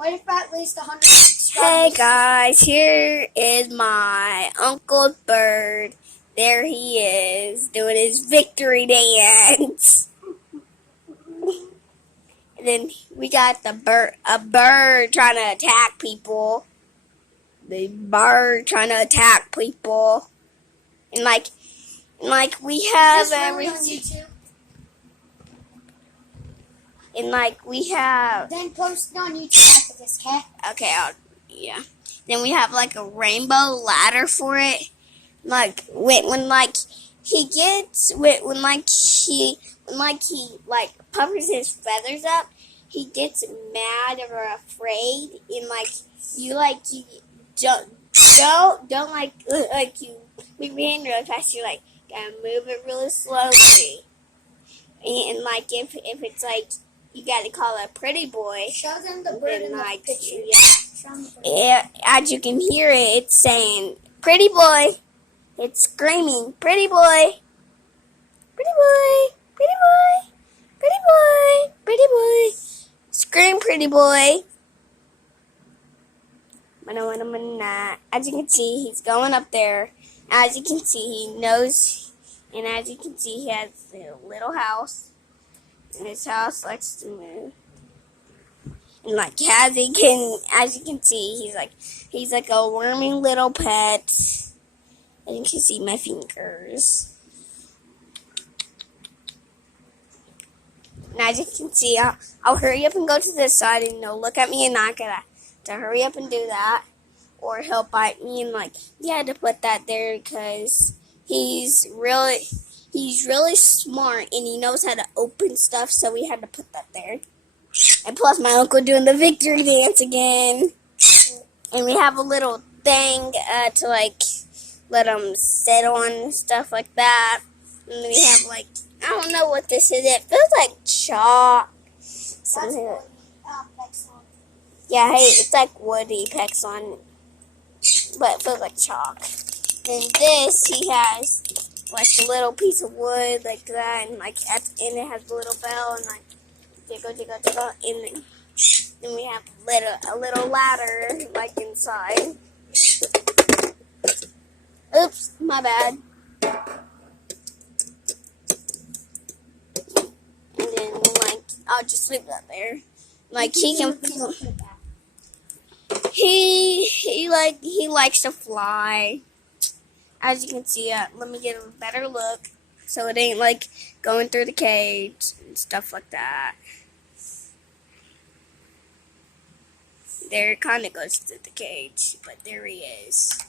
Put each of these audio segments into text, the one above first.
What if at least 100 subscribers? Hey guys, here is my Uncle Bird. There he is, doing his victory dance. And then we got a bird trying to attack people. The bird trying to attack people. And we have Is this really on YouTube? And we have. Then post it on YouTube after this, okay? Okay, yeah. Then we have a rainbow ladder for it. When he puffers his feathers up, he gets mad or afraid, and you you move your hand really fast. You gotta move it really slowly, and if it's you gotta call it a pretty boy. Show them the bird in the picture. Yeah, as you can hear it, it's saying pretty boy. It's screaming, pretty boy, pretty boy, pretty boy, pretty boy, pretty boy. Scream, pretty boy. As you can see, he's going up there. As you can see, he knows, and as you can see, he has a little house, and his house likes to move. And as you can see, he's like a wormy little pet. And you can see my fingers. And as you can see, I'll hurry up and go to this side, and he'll look at me and not gonna to hurry up and do that, or he'll bite me and you had to put that there because he's really smart and he knows how to open stuff, so we had to put that there. And plus, my uncle doing the victory dance again, and we have a little thing to let him sit on and stuff like that. And we have I don't know what this is. It feels like chalk. Yeah, hey, it's like woody Pexon, but it feels like chalk. Then this, he has a little piece of wood like that, and and it has a little bell and jiggle, and then we have a little ladder inside. Oops, my bad. And then I'll just leave that there. He can. He likes to fly. As you can see, let me get a better look, so it ain't going through the cage and stuff like that. There, it kind of goes through the cage, but there he is.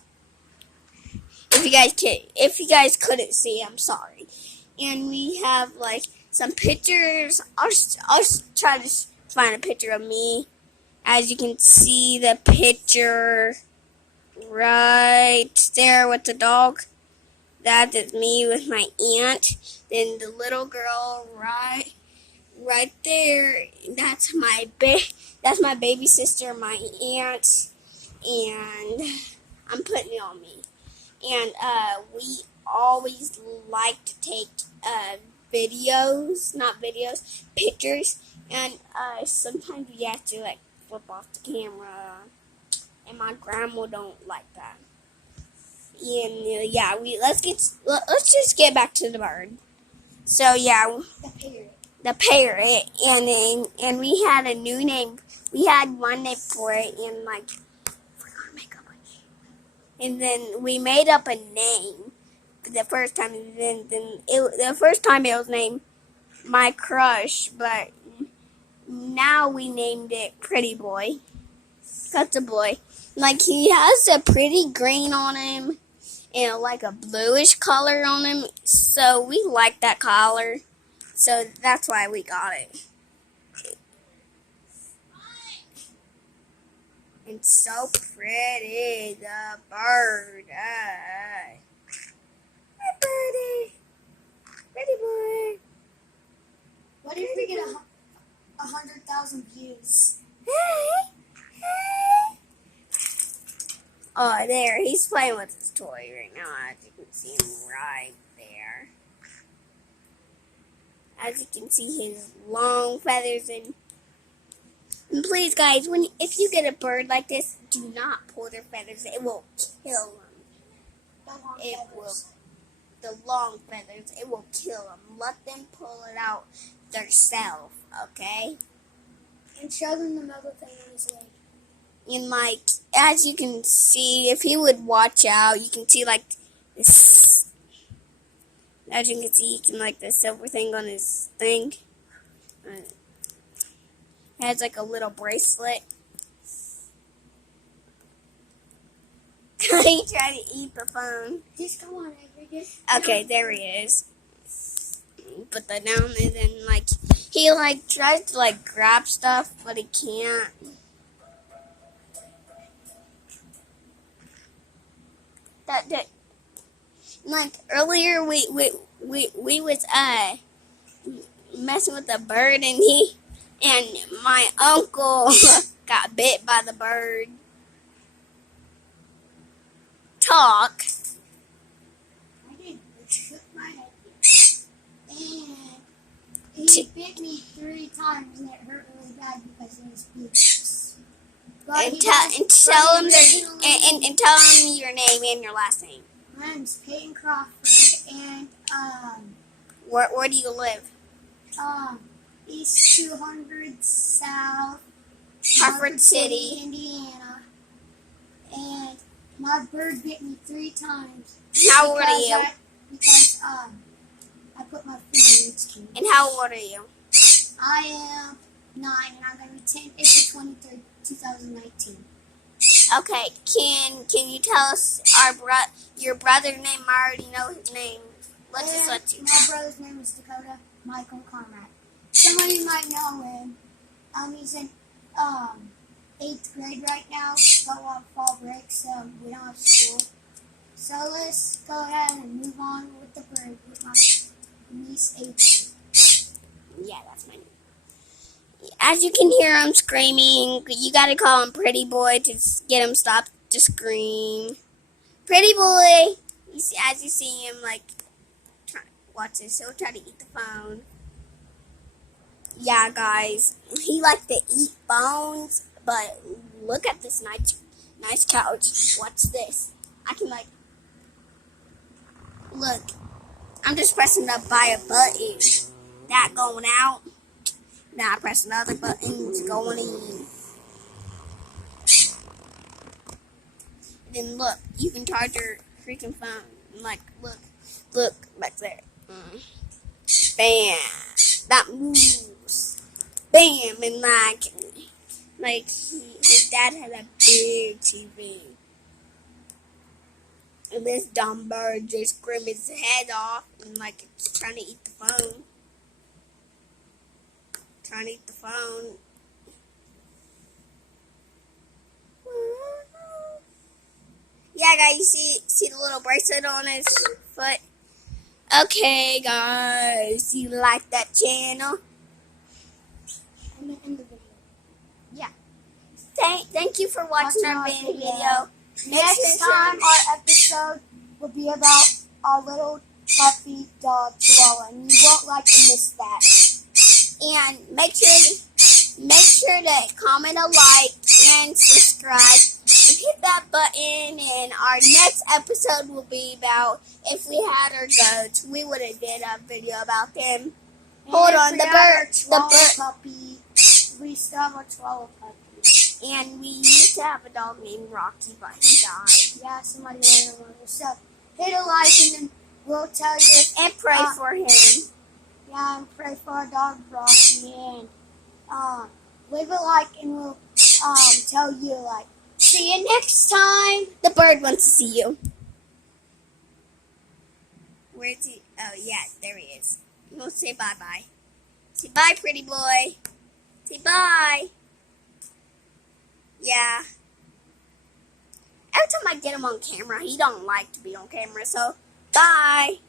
If you guys couldn't see, I'm sorry. And we have some pictures. I'll try to find a picture of me. As you can see, the picture right there with the dog. That is me with my aunt. Then the little girl right there. That's my baby sister, my aunt, and I'm putting it on me. And we always like to take pictures, and sometimes we have to flip off the camera, and my grandma don't like that. And yeah, let's just get back to the bird. So yeah, the parrot, and we had a new name. We had one name for it, and and then we made up a name for the first time. And then the first time it was named My Crush, but now we named it Pretty Boy. That's a boy. He has a pretty green on him and a bluish color on him. So we like that color. So that's why we got it. It's so pretty, the bird. Hi, birdie. Pretty boy. What if we get 100,000 views? Hey. Oh, there. He's playing with his toy right now. As you can see him right there. As you can see his long feathers and And please, guys, if you get a bird like this, do not pull their feathers. It will kill them. It will. The long feathers, it will kill them. Let them pull it out themselves, okay? And show them the metal thing on his leg. And like, as you can see, if he would watch out, you can see like this. As you can see, you can like the silver thing on his thing. It has like a little bracelet. He tried to eat the phone. Just come on, Avery. Okay, there he is. But the down and then like he like tries to like grab stuff, but he can't. That like earlier we was messing with the bird and my uncle got bit by the bird. Talk. I did. It shook my head. And he bit me 3 times and it hurt really bad because it was blues. And tell him your name and your last name. My name's Peyton Crawford and Where do you live? East 200 South Hartford City, Indiana. And my bird bit me 3 times. How old are you? Because I put my finger in its tube. And how old are you? I am 9 and I'm going to be 10 April 23rd, 2019. Okay, can you tell us your brother's name? I already know his name. Let's just let you. My brother's name is Dakota Michael Conrad. Some of you might know him. He's in 8th grade right now, but we'll have fall break, so we don't have school. So let's go ahead and move on with the bird with my niece April. Yeah, that's my name. As you can hear him screaming, you gotta call him Pretty Boy to get him stopped to scream. Pretty Boy! As you see him, like, watch this, he'll try to eat the phone. Yeah, guys, he likes to eat phones, but look at this nice couch. Watch this. I can, like, look, I'm just pressing the buy a button. That going out. Now I press another button, it's going in. Then look, you can charge your freaking phone. Like, look, back there. Bam, that moves. Bam, and like his dad had a big TV. And this dumb bird just screamed his head off and like it's trying to eat the phone. Trying to eat the phone. Yeah, guys, you see the little bracelet on his foot? Okay, guys, you like that channel? I'm going to end the video. Yeah. Thank you for watching our video. Next time, our episode will be about our little puppy dog, Chihuahua, and you won't like to miss that. And make sure to comment a like and subscribe and hit that button. And our next episode will be about if we had our goats. We would have did a video about them. Hold on, the bird puppy. We still have our Chihuahua puppy. And we used to have a dog named Rocky, but he died. Yeah, somebody made him over. So hit a like and then we'll tell you. And pray for him. Yeah, and pray for our dog Rocky, and leave a like, and we'll tell you, like, see you next time. The bird wants to see you. Where is he? Oh, yeah, there he is. We'll say bye-bye. Say bye, pretty boy. Say bye. Yeah. Every time I get him on camera, he don't like to be on camera, so bye.